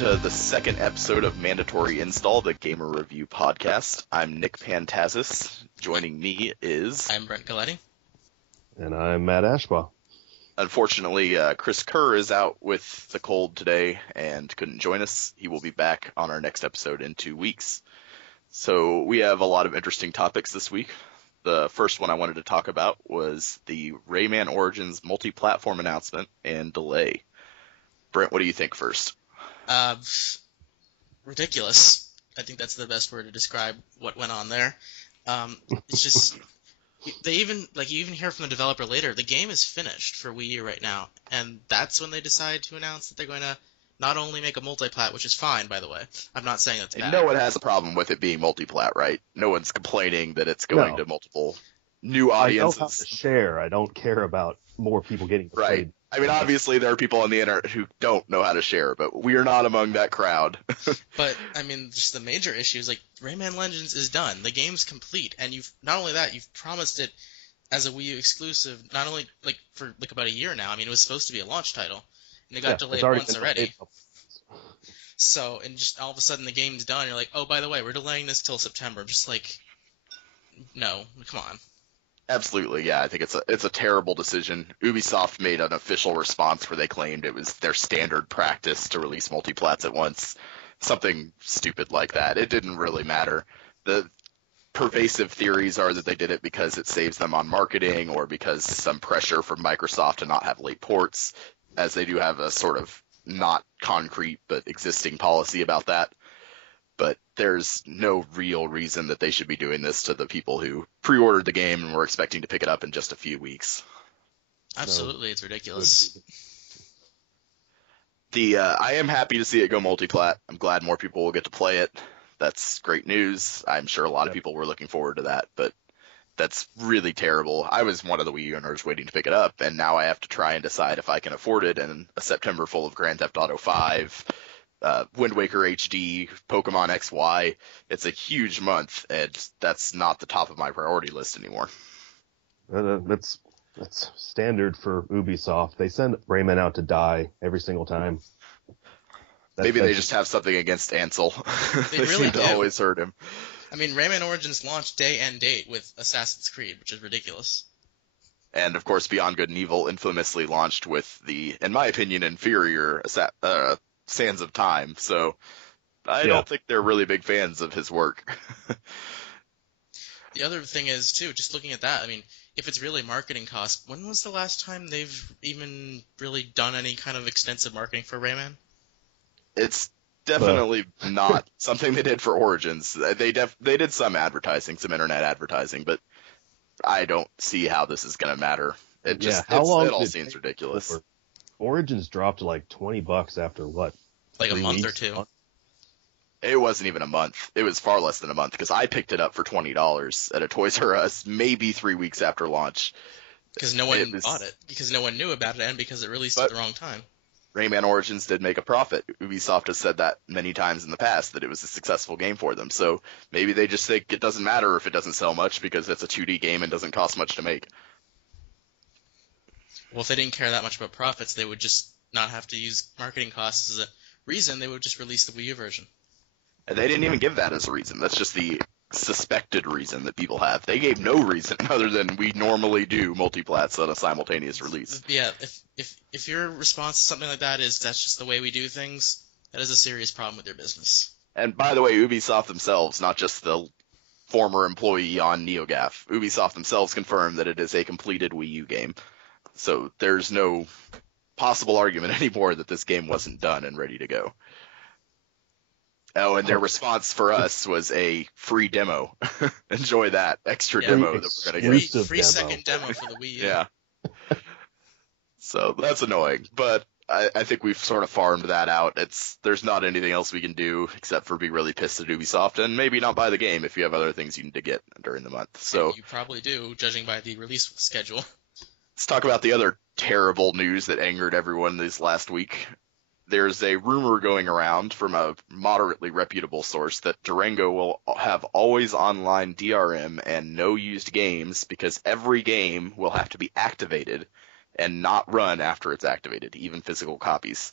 to the second episode of Mandatory Install, the gamrReview podcast. I'm Nick Pantazis. Joining me is... I'm Brent Galletti. And I'm Matt Ashbaugh. Unfortunately, Chris Kerr is out with the cold today and couldn't join us. He will be back on our next episode in 2 weeks. So we have a lot of interesting topics this week. The first one I wanted to talk about was the Rayman Origins multi-platform announcement and delay. Brent, what do you think first? Ridiculous. I think that's the best word to describe what went on there. It's just you even hear from the developer later, the game is finished for Wii U right now, and that's when they decide to announce that they're going to not only make a multi-plat, which is fine, by the way. I'm not saying that's bad. No one has a problem with it being multi-plat, right? No one's complaining that it's going to multiple new audiences. I know how to share. I don't care about more people getting played. Right. I mean, obviously there are people on the internet who don't know how to share, but we are not among that crowd. But, I mean, just the major issue is, like, Rayman Legends is done. The game's complete, and not only that, you've promised it as a Wii U exclusive, not only, for about a year now. I mean, it was supposed to be a launch title, and it got delayed once already. So, and just all of a sudden the game's done, you're like, oh, by the way, we're delaying this till September. I'm just like, no, come on. Absolutely, yeah. I think it's a terrible decision. Ubisoft made an official response where they claimed it was their standard practice to release multiplats at once. Something stupid like that. It didn't really matter. The pervasive theories are that they did it because it saves them on marketing or because some pressure from Microsoft to not have late ports, as they do have a sort of not concrete but existing policy about that. But there's no real reason that they should be doing this to the people who pre-ordered the game and were expecting to pick it up in just a few weeks. Absolutely, it's ridiculous. I am happy to see it go multi-plat. I'm glad more people will get to play it. That's great news. I'm sure a lot of people were looking forward to that, but that's really terrible. I was one of the Wii U owners waiting to pick it up, and now I have to try and decide if I can afford it in a September full of Grand Theft Auto 5, Wind Waker HD, Pokemon XY. It's a huge month, and that's not the top of my priority list anymore. That's standard for Ubisoft. They send Rayman out to die every single time. Maybe they just have something against Ansel. They really seem to always hurt him. I mean, Rayman Origins launched day and date with Assassin's Creed, which is ridiculous. And, of course, Beyond Good and Evil infamously launched with the, in my opinion, inferior Sands of Time. So I don't think they're really big fans of his work. The other thing is, too, just looking at that, I mean, if it's really marketing cost, when was the last time they've even really done any kind of extensive marketing for Rayman? It's definitely not something they did for Origins. They did some advertising, some internet advertising, but I don't see how this is going to matter. It all seems ridiculous. Origins dropped to like $20 after what? Like a month or two. It wasn't even a month. It was far less than a month because I picked it up for $20 at a Toys R Us maybe 3 weeks after launch. Because no one bought it. Because no one knew about it and because it released at the wrong time. Rayman Origins did make a profit. Ubisoft has said that many times in the past, that it was a successful game for them. So maybe they just think it doesn't matter if it doesn't sell much because it's a 2D game and doesn't cost much to make. Well, if they didn't care that much about profits, they would just not have to use marketing costs as a reason. They would just release the Wii U version. And they didn't even give that as a reason. That's just the suspected reason that people have. They gave no reason other than we normally do multiplats on a simultaneous release. Yeah, if your response to something like that is that's just the way we do things, that is a serious problem with your business. And by the way, Ubisoft themselves, not just the former employee on NeoGAF, Ubisoft themselves confirmed that it is a completed Wii U game. So there's no possible argument anymore that this game wasn't done and ready to go. Oh, and their response for us was a free demo. Enjoy that extra demo that we're going to get. Free second demo for the Wii U. Yeah. So that's annoying, but I think we've sort of farmed that out. There's not anything else we can do except for be really pissed at Ubisoft and maybe not buy the game if you have other things you need to get during the month. So and you probably do, judging by the release schedule. Let's talk about the other terrible news that angered everyone this last week. There's a rumor going around from a moderately reputable source that Durango will have always online DRM and no used games because every game will have to be activated and not run after it's activated, even physical copies.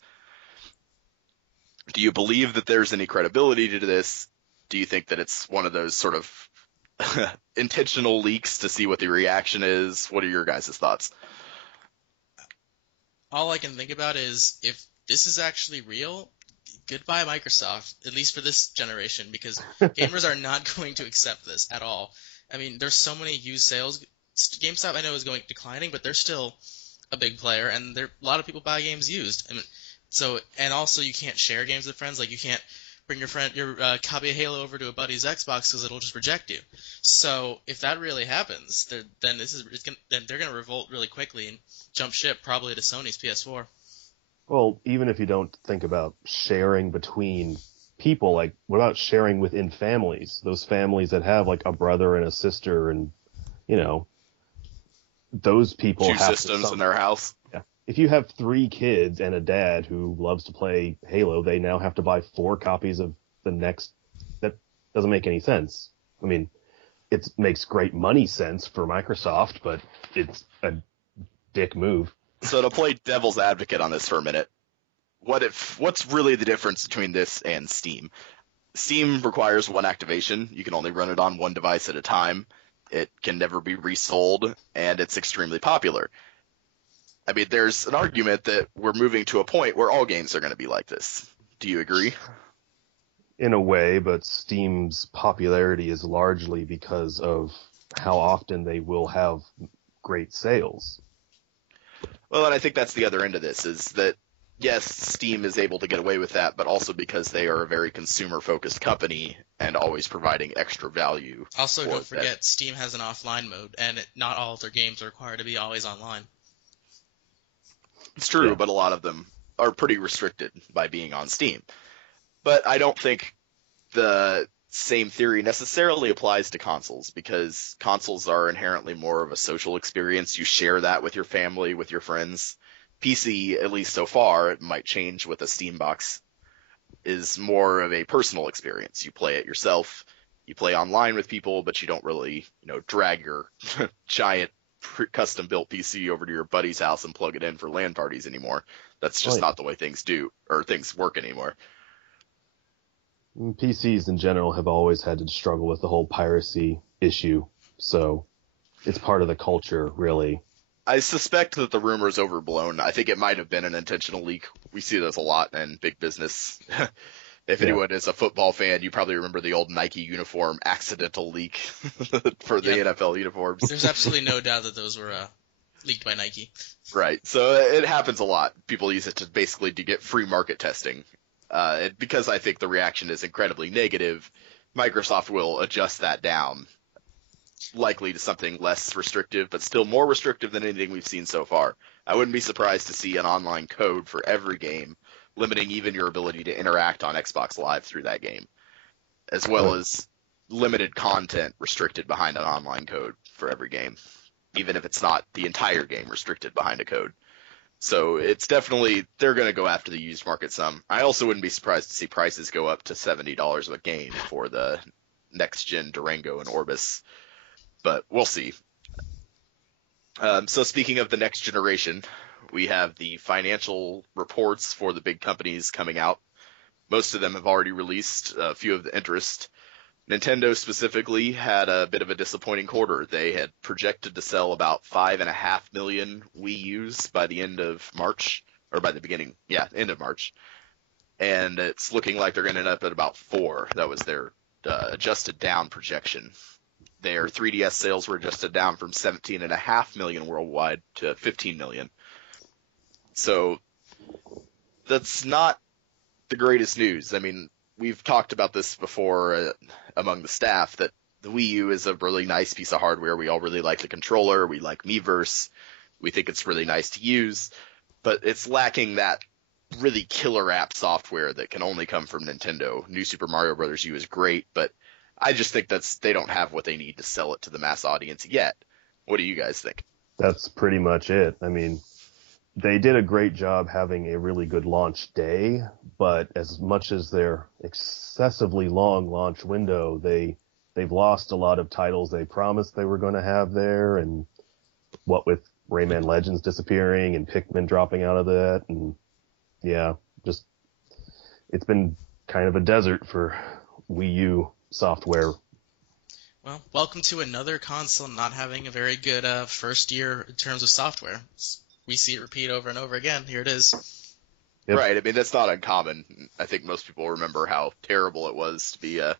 Do you believe that there's any credibility to this? Do you think that it's one of those sort of intentional leaks to see what the reaction is? What are your guys' thoughts? All I can think about is if this is actually real, goodbye Microsoft, at least for this generation, because gamers are not going to accept this at all. I mean, there's so many used sales. GameStop I know is going declining, but they're still a big player, and a lot of people buy games used. I mean, and also you can't share games with friends. Like you can't bring your copy of Halo over to a buddy's Xbox because it'll just reject you. So if that really happens, then they're gonna revolt really quickly and jump ship probably to Sony's PS4. Well, even if you don't think about sharing between people, like what about sharing within families? Those families that have like a brother and a sister, and those people Two have systems in their house. Yeah. If you have 3 kids and a dad who loves to play Halo, they now have to buy 4 copies of the next. That doesn't make any sense. I mean, it makes great money sense for Microsoft, but it's a dick move. So to play devil's advocate on this for a minute, what's really the difference between this and Steam? Steam requires one activation. You can only run it on one device at a time. It can never be resold, and it's extremely popular. I mean, there's an argument that we're moving to a point where all games are going to be like this. Do you agree? In a way, but Steam's popularity is largely because of how often they will have great sales. Well, and I think that's the other end of this, is that, yes, Steam is able to get away with that, but also because they are a very consumer-focused company and always providing extra value. Also, don't forget, Steam has an offline mode, and not all of their games are required to be always online. It's true, but a lot of them are pretty restricted by being on Steam. But I don't think the same theory necessarily applies to consoles, because consoles are inherently more of a social experience. You share that with your family, with your friends. PC, at least so far, it might change with a Steam box, is more of a personal experience. You play it yourself, you play online with people, but you don't really, drag your giant custom-built PC over to your buddy's house and plug it in for LAN parties anymore. That's just not the way things work anymore. PCs in general have always had to struggle with the whole piracy issue, so it's part of the culture, really. I suspect that the rumor is overblown. I think it might have been an intentional leak. We see this a lot in big business. If anyone is a football fan, you probably remember the old Nike uniform accidental leak for the NFL uniforms. There's absolutely no doubt that those were leaked by Nike. Right. So it happens a lot. People use it to get free market testing. Because I think the reaction is incredibly negative, Microsoft will adjust that down, likely to something less restrictive, but still more restrictive than anything we've seen so far. I wouldn't be surprised to see an online code for every game, limiting even your ability to interact on Xbox Live through that game, as well as limited content restricted behind an online code for every game, even if it's not the entire game restricted behind a code. So it's definitely, they're going to go after the used market some. I also wouldn't be surprised to see prices go up to $70 a game for the next-gen Durango and Orbis, but we'll see. So speaking of the next generation, we have the financial reports for the big companies coming out. Most of them have already released, a few of the interest. Nintendo specifically had a bit of a disappointing quarter. They had projected to sell about 5.5 million Wii U's by the end of March, or by the end of March. And it's looking like they're going to end up at about 4. That was their adjusted down projection. Their 3DS sales were adjusted down from 17.5 million worldwide to 15 million. So that's not the greatest news. I mean, we've talked about this before among the staff, that the Wii U is a really nice piece of hardware. We all really like the controller. We like Miiverse. We think it's really nice to use, but it's lacking that really killer app software that can only come from Nintendo. New Super Mario Bros. U is great, but I just think they don't have what they need to sell it to the mass audience yet. What do you guys think? That's pretty much it. I mean, they did a great job having a really good launch day, but as much as their excessively long launch window, they've lost a lot of titles they promised they were going to have there, and what with Rayman Legends disappearing and Pikmin dropping out of that, and just it's been kind of a desert for Wii U software. Well, welcome to another console not having a very good first year in terms of software. We see it repeat over and over again. Here it is. Yep. Right. I mean, that's not uncommon. I think most people remember how terrible it was to be a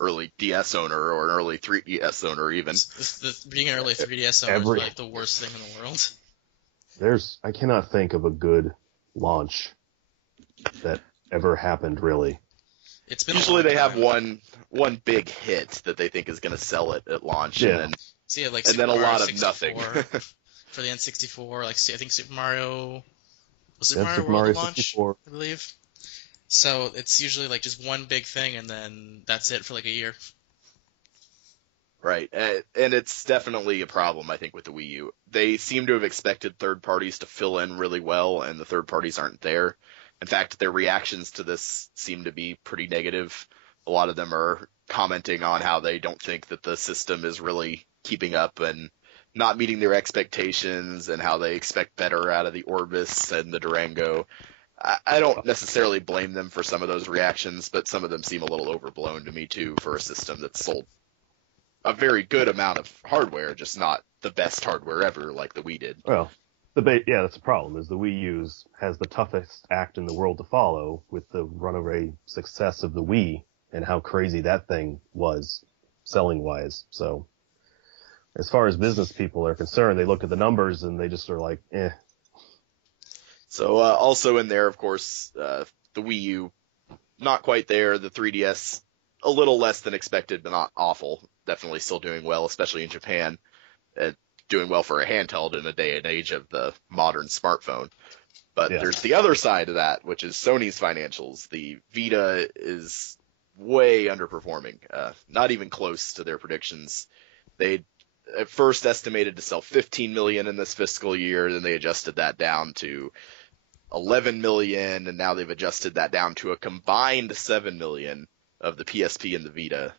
early DS owner or an early 3DS owner even. Being an early 3DS owner is like the worst thing in the world. I cannot think of a good launch that ever happened, really. It's been Usually they have one big hit that they think is going to sell it at launch, Yeah. and then a lot of nothing. For the N64, like I think Super Mario was Yeah, Super Super Mario World Mario at launch, 64. I believe. So it's usually like just one big thing, and then that's it for like a year. Right, and it's definitely a problem, I think, with the Wii U. They seem to have expected third parties to fill in really well, and the third parties aren't there. In fact, their reactions to this seem to be pretty negative. A lot of them are commenting on how they don't think that the system is really keeping up and not meeting their expectations, and how they expect better out of the Orbis and the Durango. I don't necessarily blame them for some of those reactions, but some of them seem a little overblown to me, too, for a system that's sold a very good amount of hardware, just not the best hardware ever like the Wii did. Well, that's the problem, is the Wii U has the toughest act in the world to follow with the runaway success of the Wii and how crazy that thing was selling-wise. So as far as business people are concerned, they look at the numbers and they just are like, eh. So also in there, of course, the Wii U, not quite there. The 3DS, a little less than expected, but not awful. Definitely still doing well, especially in Japan. Doing well for a handheld in a day and age of the modern smartphone. But There's the other side of that, which is Sony's financials. The Vita is way underperforming, not even close to their predictions. They at first estimated to sell 15 million in this fiscal year, then they adjusted that down to 11 million, and now they've adjusted that down to a combined 7 million of the PSP and the Vita,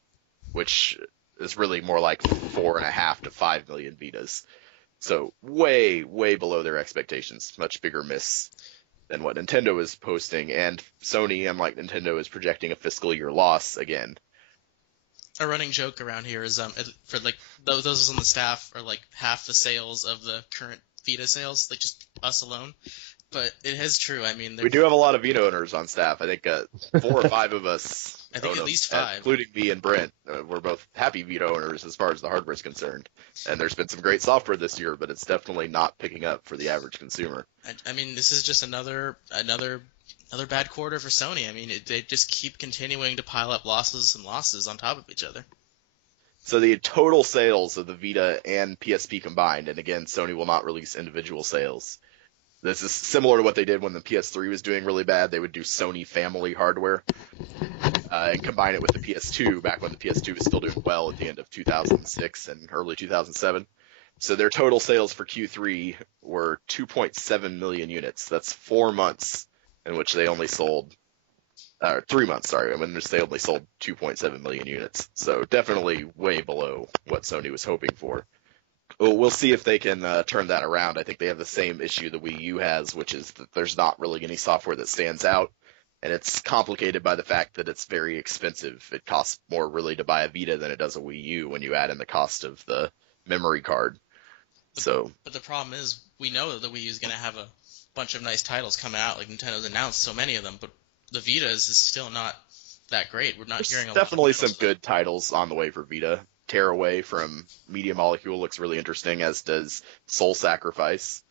which is really more like 4.5 to 5 million Vitas. So way, way below their expectations. Much bigger miss than what Nintendo is posting. And Sony, unlike Nintendo, is projecting a fiscal year loss again. A running joke around here is for like those on the staff are like half the sales of the current Vita sales, like just us alone. But it is true. I mean, we do have a lot of Vita owners on staff. I think 4 or 5 of us. I think at least 5, including me and Brent. We're both happy Vita owners as far as the hardware is concerned. And there's been some great software this year, but it's definitely not picking up for the average consumer. I mean, this is just another bad quarter for Sony. I mean, they just keep continuing to pile up losses and losses on top of each other. So the total sales of the Vita and PSP combined, and again, Sony will not release individual sales. This is similar to what they did when the PS3 was doing really bad. They would do Sony family hardware and combine it with the PS2 back when the PS2 was still doing well at the end of 2006 and early 2007. So their total sales for Q3 were 2.7 million units. That's 4 months in which they only sold 3 months, sorry, when they only sold 2.7 million units. So definitely way below what Sony was hoping for. We'll see if they can turn that around. I think they have the same issue the Wii U has, which is that there's not really any software that stands out, and it's complicated by the fact that it's very expensive. It costs more really to buy a Vita than it does a Wii U when you add in the cost of the memory card. But the problem is, we know that the Wii U is going to have a bunch of nice titles coming out, like Nintendo's announced so many of them, but the Vita is still not that great. We're not hearing a lot. Definitely some good titles on the way for Vita. Tearaway from Media Molecule looks really interesting, as does Soul Sacrifice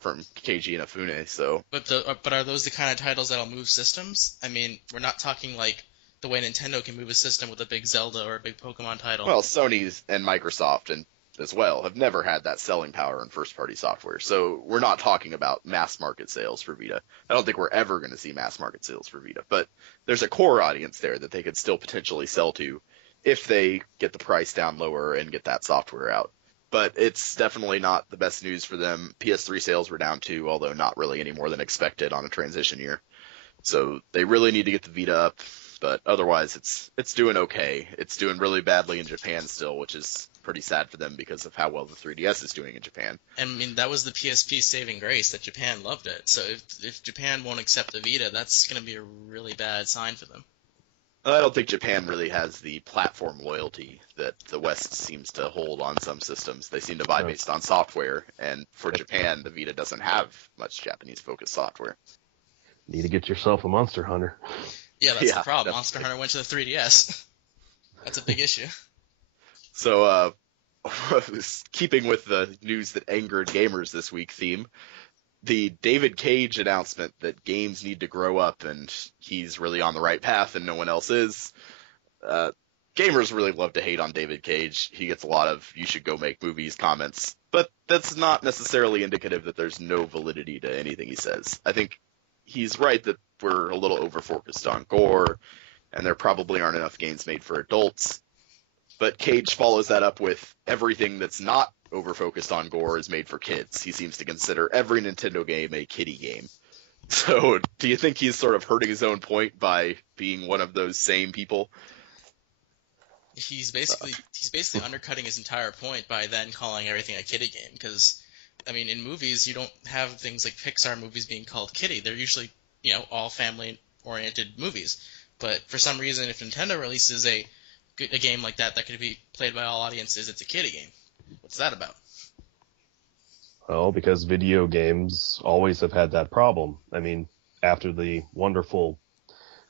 from Keiji Inafune. So, but are those the kind of titles that'll move systems? I mean, we're not talking like the way Nintendo can move a system with a big Zelda or a big Pokemon title. Well, Sony and Microsoft and as well have never had that selling power in first-party software. So we're not talking about mass market sales for Vita. I don't think we're ever going to see mass market sales for Vita, but there's a core audience there that they could still potentially sell to if they get the price down lower and get that software out. But it's definitely not the best news for them. PS3 sales were down too, although not really any more than expected on a transition year. So they really need to get the Vita up, but otherwise it's doing okay. It's doing really badly in Japan still, which is pretty sad for them because of how well the 3DS is doing in Japan. I mean, that was the PSP saving grace, that Japan loved it. So if Japan won't accept the Vita, that's going to be a really bad sign for them. I don't think Japan really has the platform loyalty that the West seems to hold on some systems. They seem to buy based on software, and for Japan, the Vita doesn't have much Japanese-focused software. Need to get yourself a Monster Hunter. Yeah, that's the problem. Definitely. Monster Hunter went to the 3DS. That's a big issue. So, keeping with the news that angered gamers this week theme, the David Cage announcement that games need to grow up and he's really on the right path and no one else is. Gamers really love to hate on David Cage. He gets a lot of "you should go make movies" comments, but that's not necessarily indicative that there's no validity to anything he says. I think he's right that we're a little over-focused on gore, and there probably aren't enough games made for adults. But Cage follows that up with everything that's not over-focused on gore is made for kids. He seems to consider every Nintendo game a kiddie game. So do you think he's sort of hurting his own point by being one of those same people? He's basically undercutting his entire point by then calling everything a kiddie game. Because, I mean, in movies, you don't have things like Pixar movies being called kiddie. They're usually, all family-oriented movies. But for some reason, if Nintendo releases a game like that could be played by all audiences, it's a kiddie game. What's that about? Well, because video games always have had that problem. I mean, after the wonderful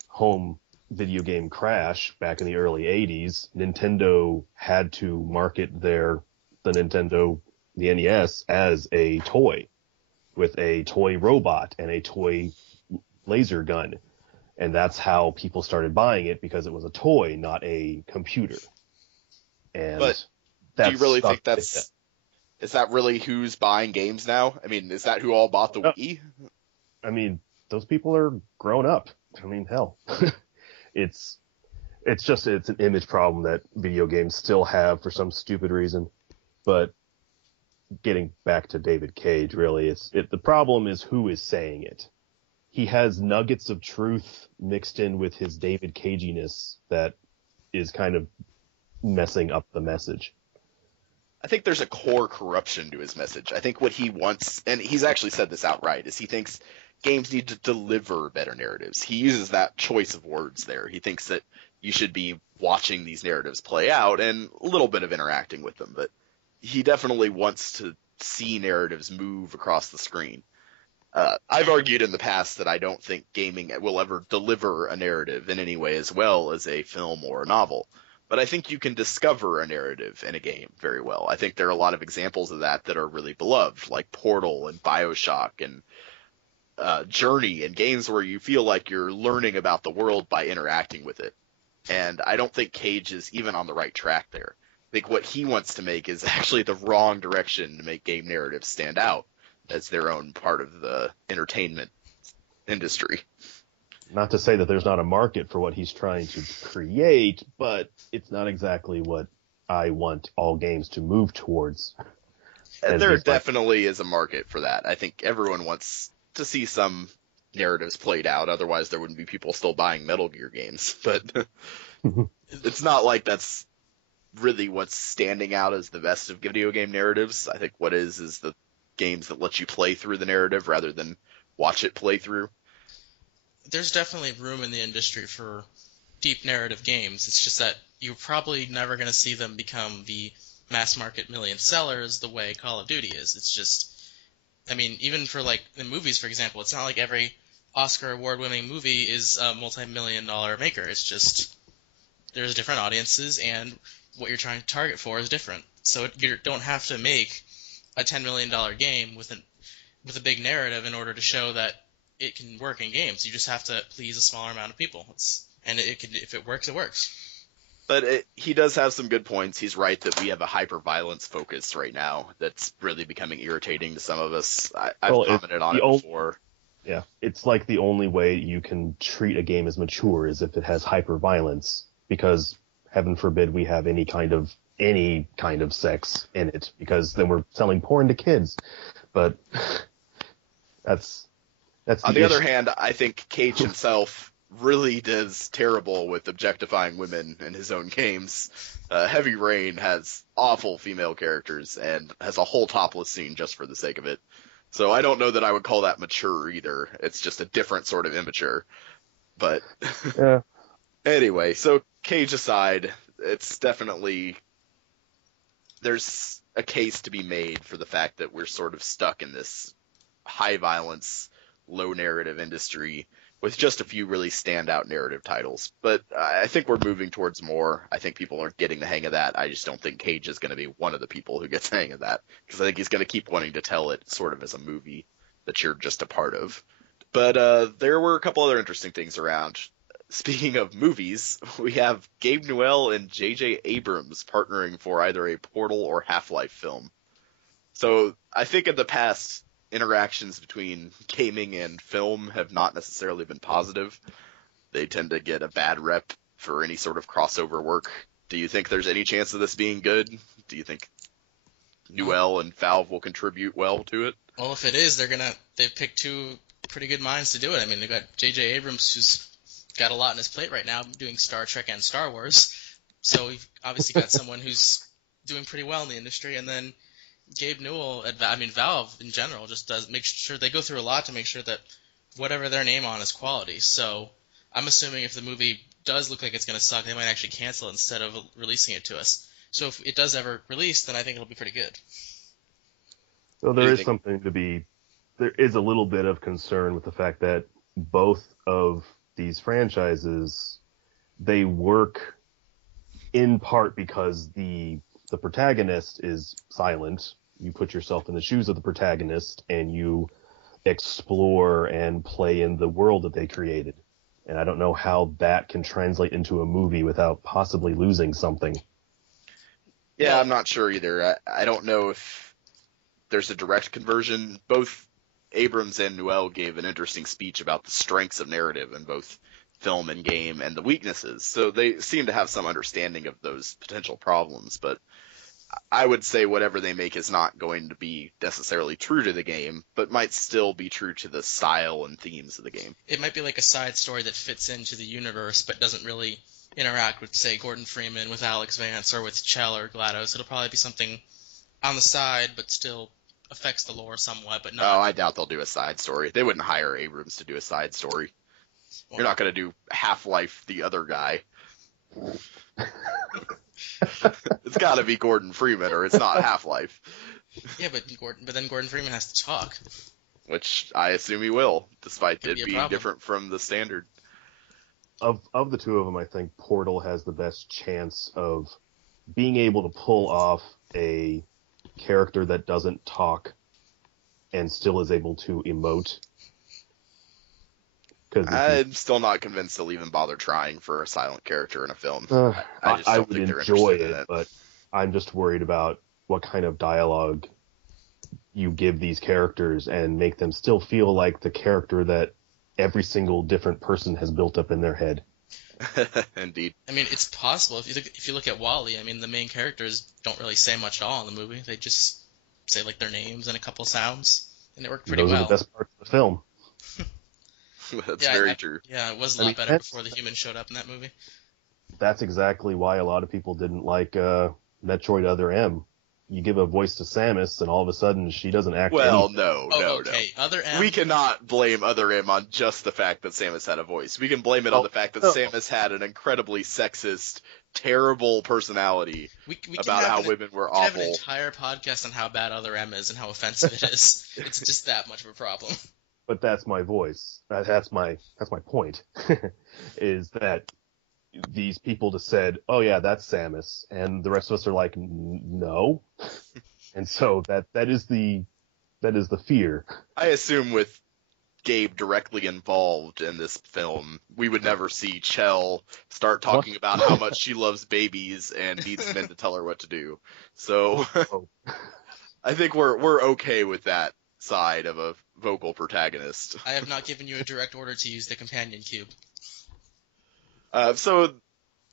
home video game crash back in the early 80s, Nintendo had to market the NES as a toy, with a toy robot and a toy laser gun. And that's how people started buying it, because it was a toy, not a computer. And but do you really think is that really who's buying games now? I mean, is that who all bought the Wii? I mean, those people are grown up. I mean, hell. It's an image problem that video games still have for some stupid reason. But getting back to David Cage, really, the problem is who is saying it. He has nuggets of truth mixed in with his David Caginess that is kind of messing up the message. I think there's a core corruption to his message. I think what he wants, and he's actually said this outright, is he thinks games need to deliver better narratives. He uses that choice of words there. He thinks that you should be watching these narratives play out and a little bit of interacting with them, but he definitely wants to see narratives move across the screen. I've argued in the past that I don't think gaming will ever deliver a narrative in any way as well as a film or a novel. But I think you can discover a narrative in a game very well. I think there are a lot of examples of that are really beloved, like Portal and BioShock and Journey, and games where you feel like you're learning about the world by interacting with it. And I don't think Cage is even on the right track there. I think what he wants to make is actually the wrong direction to make game narratives stand out as their own part of the entertainment industry. Not to say that there's not a market for what he's trying to create, but it's not exactly what I want all games to move towards. And there definitely is a market for that. I think everyone wants to see some narratives played out, otherwise there wouldn't be people still buying Metal Gear games. But it's not like that's really what's standing out as the best of video game narratives. I think what is the games that let you play through the narrative rather than watch it play through. There's definitely room in the industry for deep narrative games. It's just that you're probably never going to see them become the mass market million sellers the way Call of Duty is. It's just, I mean, even for like in movies, for example, it's not like every Oscar award-winning movie is a multi-million-dollar maker. It's just there's different audiences, and what you're trying to target for is different. So you don't have to make a $10 million game with a big narrative in order to show that it can work in games. You just have to please a smaller amount of people. If it works, it works. But he does have some good points. He's right that we have a hyper-violence focus right now that's really becoming irritating to some of us. I've commented on it before. Yeah, it's like the only way you can treat a game as mature is if it has hyper-violence, because heaven forbid we have any kind of sex in it, because then we're selling porn to kids. But that's on the other hand, I think Cage himself really does terrible with objectifying women in his own games. Heavy Rain has awful female characters and has a whole topless scene just for the sake of it. So I don't know that I would call that mature either. It's just a different sort of immature. But Yeah. anyway, so Cage aside, it's definitely, there's a case to be made for the fact that we're sort of stuck in this high violence, low narrative industry with just a few really standout narrative titles. But I think we're moving towards more. I think people are getting the hang of that. I just don't think Cage is going to be one of the people who gets the hang of that, because I think he's going to keep wanting to tell it sort of as a movie that you're just a part of. But there were a couple other interesting things around. Speaking of movies, we have Gabe Newell and J.J. Abrams partnering for either a Portal or Half-Life film. So I think in the past, interactions between gaming and film have not necessarily been positive. They tend to get a bad rep for any sort of crossover work. Do you think there's any chance of this being good? Do you think Newell and Valve will contribute well to it? Well, if it is, they've picked two pretty good minds to do it. I mean, they've got J.J. Abrams, who's got a lot on his plate right now, doing Star Trek and Star Wars. So we've obviously got someone who's doing pretty well in the industry, and then Gabe Newell, Valve in general, just does make sure they go through a lot to make sure that whatever their name on is quality. So I'm assuming if the movie does look like it's going to suck, they might actually cancel it instead of releasing it to us. So if it does ever release, then I think it'll be pretty good. So there is there is a little bit of concern with the fact that both of these franchises, they work in part because the protagonist is silent. You put yourself in the shoes of the protagonist and you explore and play in the world that they created. And I don't know how that can translate into a movie without possibly losing something. Yeah, I'm not sure either. I don't know if there's a direct conversion. Both Abrams and Newell gave an interesting speech about the strengths of narrative in both film and game and the weaknesses. So they seem to have some understanding of those potential problems, but I would say whatever they make is not going to be necessarily true to the game, but might still be true to the style and themes of the game. It might be like a side story that fits into the universe but doesn't really interact with, say, Gordon Freeman, with Alex Vance, or with Chell or GLaDOS. It'll probably be something on the side but still affects the lore somewhat, but not. Oh, I doubt they'll do a side story. They wouldn't hire Abrams to do a side story. Well, you're not going to do Half-Life the other guy. It's got to be Gordon Freeman, or it's not Half-Life. Yeah, but then Gordon Freeman has to talk. Which I assume he will, despite it being different from the standard. Of the two of them, I think Portal has the best chance of being able to pull off a character that doesn't talk and still is able to emote. I'm still not convinced they'll even bother trying for a silent character in a film. I would enjoy it, but I'm just worried about what kind of dialogue you give these characters and make them still feel like the character that every single different person has built up in their head. Indeed. I mean, it's possible. If you look at WALL-E, I mean, the main characters don't really say much at all in the movie. They just say, like, their names and a couple sounds, and it worked pretty well. Those are the best parts of the film. That's very true. Yeah, it was a lot better before the humans showed up in that movie. That's exactly why a lot of people didn't like Metroid Other M. You give a voice to Samus, and all of a sudden she doesn't act. Well, anything. No. Other M. We cannot blame Other M on just the fact that Samus had a voice. We can blame it on the fact that Samus had an incredibly sexist, terrible personality about how women were awful. We can have an entire podcast on how bad Other M is and how offensive it is. It's just that much of a problem. But that's my voice. That's my point. Is that these people just said, "Oh yeah, that's Samus," and the rest of us are like, "No." And so that is the fear. I assume with Gabe directly involved in this film, we would never see Chell start talking about how much she loves babies and needs men to tell her what to do. So I think we're okay with that side of a vocal protagonist. I have not given you a direct order to use the companion cube. So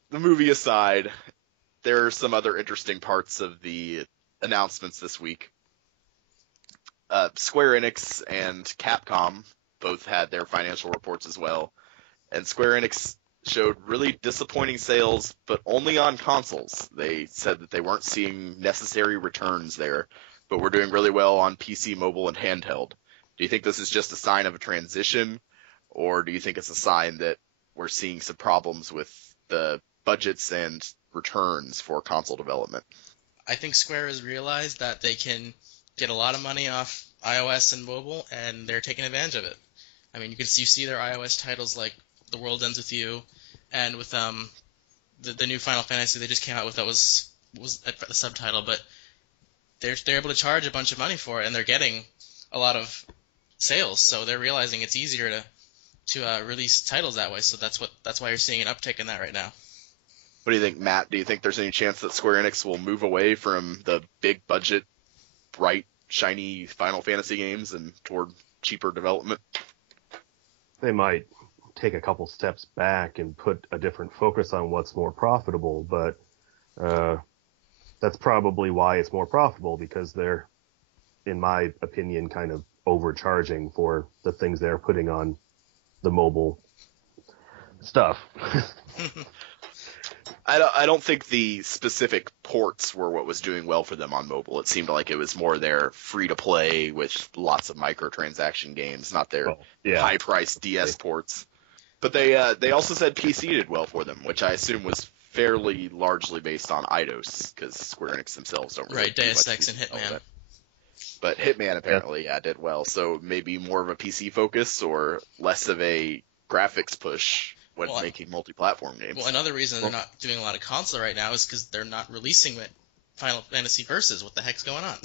the movie aside, there are some other interesting parts of the announcements this week. Square Enix and Capcom both had their financial reports as well. And Square Enix showed really disappointing sales, but only on consoles. They said that they weren't seeing necessary returns there, but we're doing really well on PC, mobile, and handheld. Do you think this is just a sign of a transition, or do you think it's a sign that we're seeing some problems with the budgets and returns for console development? I think Square has realized that they can get a lot of money off iOS and mobile, and they're taking advantage of it. I mean, you see their iOS titles like The World Ends With You, and with the new Final Fantasy they just came out with that was the subtitle, but they're able to charge a bunch of money for it, and they're getting a lot of sales, so they're realizing it's easier to release titles that way. So that's why you're seeing an uptick in that right now. What do you think, Matt? Do you think there's any chance that Square Enix will move away from the big budget, bright, shiny Final Fantasy games and toward cheaper development? They might take a couple steps back and put a different focus on what's more profitable, but that's probably why it's more profitable, because they're, in my opinion, kind of overcharging for the things they're putting on the mobile stuff. I don't think the specific ports were what was doing well for them on mobile. It seemed like it was more their free-to-play with lots of microtransaction games, not their high-priced DS ports. But they also said PC did well for them, which I assume was fairly largely based on IDOS, because Square Enix themselves don't really do Deus much Ex and Hitman. But Hitman apparently did well, so maybe more of a PC focus or less of a graphics push when making multi-platform games. Well, another reason they're not doing a lot of console right now is because they're not releasing Final Fantasy Versus. What the heck's going on?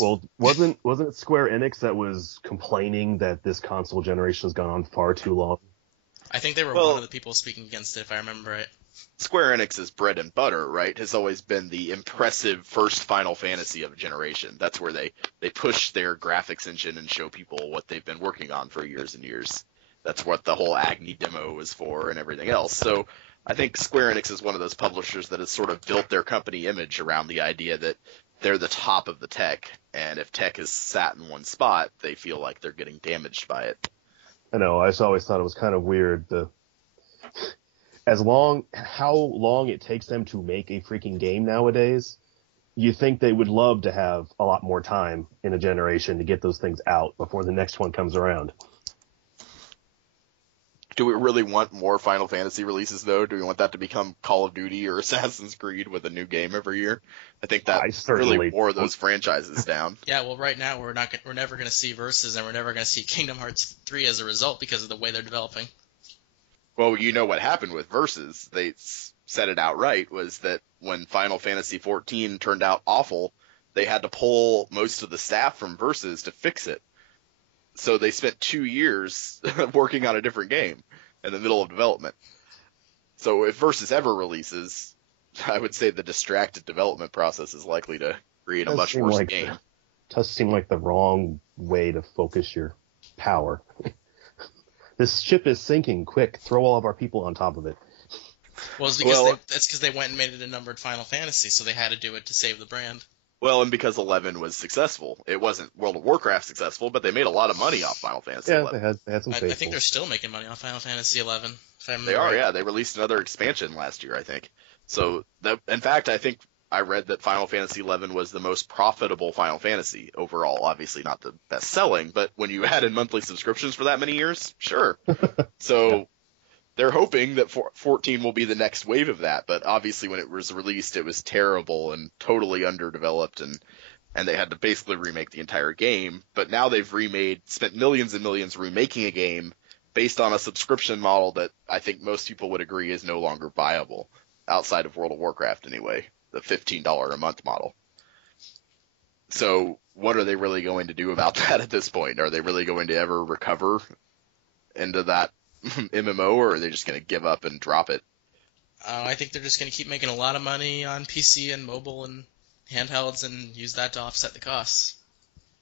Well, wasn't it Square Enix that was complaining that this console generation has gone on far too long? I think they were one of the people speaking against it, if I remember right. Square Enix's bread and butter, right, has always been the impressive first Final Fantasy of a generation. That's where they push their graphics engine and show people what they've been working on for years and years. That's what the whole Agni demo was for and everything else. So I think Square Enix is one of those publishers that has sort of built their company image around the idea that they're the top of the tech, and if tech is sat in one spot, they feel like they're getting damaged by it. I know. I just always thought it was kind of weird. How long it takes them to make a freaking game nowadays, you think they would love to have a lot more time in a generation to get those things out before the next one comes around. Do we really want more Final Fantasy releases, though? Do we want that to become Call of Duty or Assassin's Creed with a new game every year? I think that really wore those franchises down. Yeah, well, right now we're never going to see Versus, and we're never going to see Kingdom Hearts 3 as a result because of the way they're developing. Well, you know what happened with Versus. They said it outright, was that when Final Fantasy XIV turned out awful, they had to pull most of the staff from Versus to fix it. So they spent 2 years working on a different game in the middle of development. So if Versus ever releases, I would say the distracted development process is likely to create a much worse game. It does seem like the wrong way to focus your power. This ship is sinking. Quick, throw all of our people on top of it. Well, it's because they went and made it a numbered Final Fantasy, so they had to do it to save the brand. Well, and because 11 was successful. It wasn't World of Warcraft successful, but they made a lot of money off Final Fantasy 11. They had some faithful. I think they're still making money off Final Fantasy 11. They are, yeah. They released another expansion last year, I think. So, in fact, I think I read that Final Fantasy 11 was the most profitable Final Fantasy overall. Obviously not the best selling, but when you add in monthly subscriptions for that many years, sure. So they're hoping that 14 will be the next wave of that, but obviously when it was released, it was terrible and totally underdeveloped, and they had to basically remake the entire game. But now they've spent millions and millions remaking a game based on a subscription model that I think most people would agree is no longer viable, outside of World of Warcraft anyway, the $15 a month model. So what are they really going to do about that at this point? Are they really going to ever recover into that MMO, or are they just going to give up and drop it? I think they're just going to keep making a lot of money on PC and mobile and handhelds and use that to offset the costs.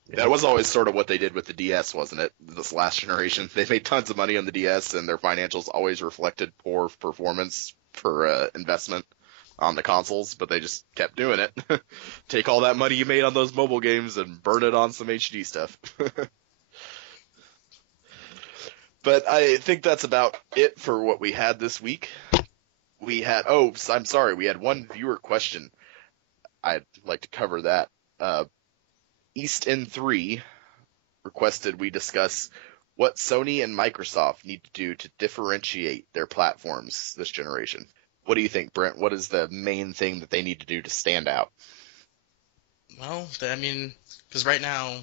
That was always sort of what they did with the DS, wasn't it? This last generation. They made tons of money on the DS, and their financials always reflected poor performance for investment on the consoles, but they just kept doing it. Take all that money you made on those mobile games and burn it on some HD stuff. But I think that's about it for what we had this week. I'm sorry, we had one viewer question. I'd like to cover that. East End 3 requested we discuss what Sony and Microsoft need to do to differentiate their platforms this generation. What do you think, Brent? What is the main thing that they need to do to stand out? Well, I mean, because right now,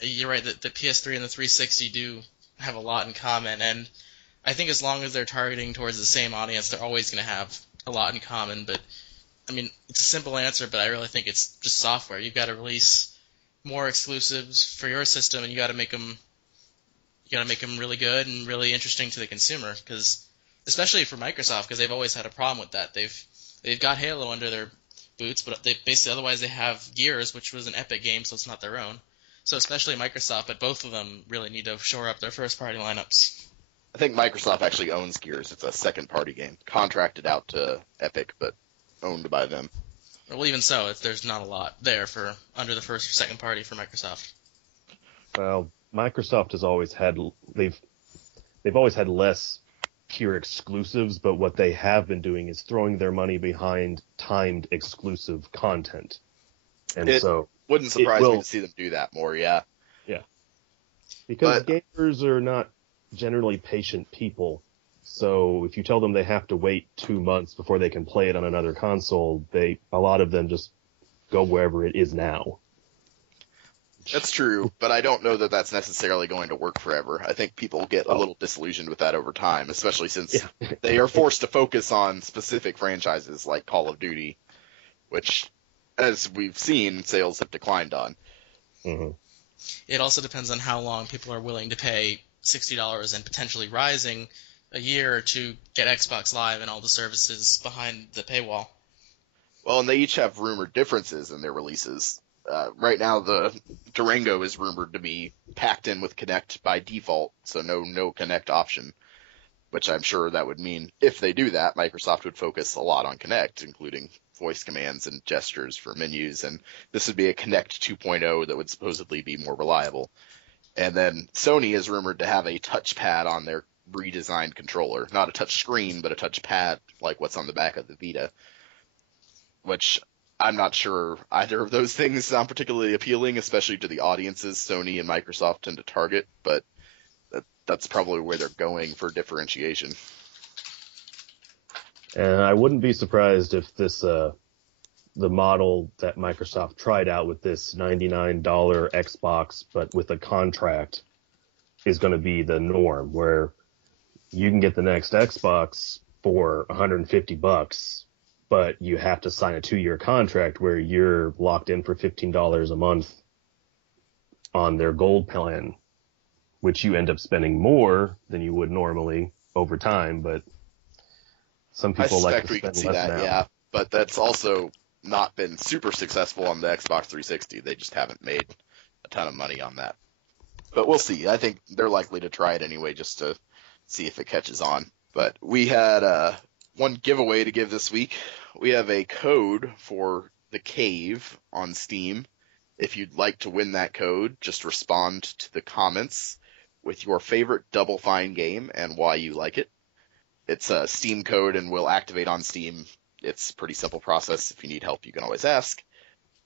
you're right, the PS3 and the 360 do have a lot in common, and I think as long as they're targeting towards the same audience, they're always going to have a lot in common. But, I mean, it's a simple answer, but I really think it's just software. You've got to release more exclusives for your system, and you got to make them really good and really interesting to the consumer. Because, especially for Microsoft, because they've always had a problem with that. They've got Halo under their boots, but they basically otherwise they have Gears, which was an Epic game, so it's not their own. So especially Microsoft, but both of them really need to shore up their first-party lineups. I think Microsoft actually owns Gears. It's a second-party game, contracted out to Epic, but owned by them. Well, even so, there's not a lot there for under the first or second party for Microsoft. Well, Microsoft has always had they've always had less pure exclusives, but what they have been doing is throwing their money behind timed exclusive content. And so wouldn't surprise me to see them do that more, yeah. Yeah. Because gamers are not generally patient people. So if you tell them they have to wait 2 months before they can play it on another console, a lot of them just go wherever it is now. That's true, but I don't know that that's necessarily going to work forever. I think people get a little disillusioned with that over time, especially since they are forced to focus on specific franchises like Call of Duty, which, as we've seen, sales have declined on. Mm-hmm. It also depends on how long people are willing to pay $60 and potentially rising a year to get Xbox Live and all the services behind the paywall. Well, and they each have rumored differences in their releases. Right now, the Durango is rumored to be packed in with Kinect by default, so no Kinect option, which I'm sure that would mean if they do that, Microsoft would focus a lot on Kinect, including voice commands and gestures for menus, and this would be a Kinect 2.0 that would supposedly be more reliable. And then Sony is rumored to have a touchpad on their redesigned controller. Not a touch screen, but a touchpad like what's on the back of the Vita, which I'm not sure either of those things sound particularly appealing, especially to the audiences Sony and Microsoft tend to target, but that's probably where they're going for differentiation. And I wouldn't be surprised if this, the model that Microsoft tried out with this $99 Xbox, but with a contract, is going to be the norm, where you can get the next Xbox for $150, but you have to sign a 2-year contract where you're locked in for $15 a month on their gold plan, which you end up spending more than you would normally over time, but some people like to spend less now. Yeah, but that's also not been super successful on the Xbox 360. They just haven't made a ton of money on that. But we'll see. I think they're likely to try it anyway just to see if it catches on. But we had one giveaway to give this week. We have a code for The Cave on Steam. If you'd like to win that code, just respond to the comments with your favorite Double Fine game and why you like it. It's a Steam code and will activate on Steam. It's a pretty simple process. If you need help, you can always ask.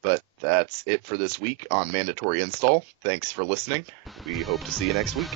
But that's it for this week on Mandatory Install. Thanks for listening. We hope to see you next week.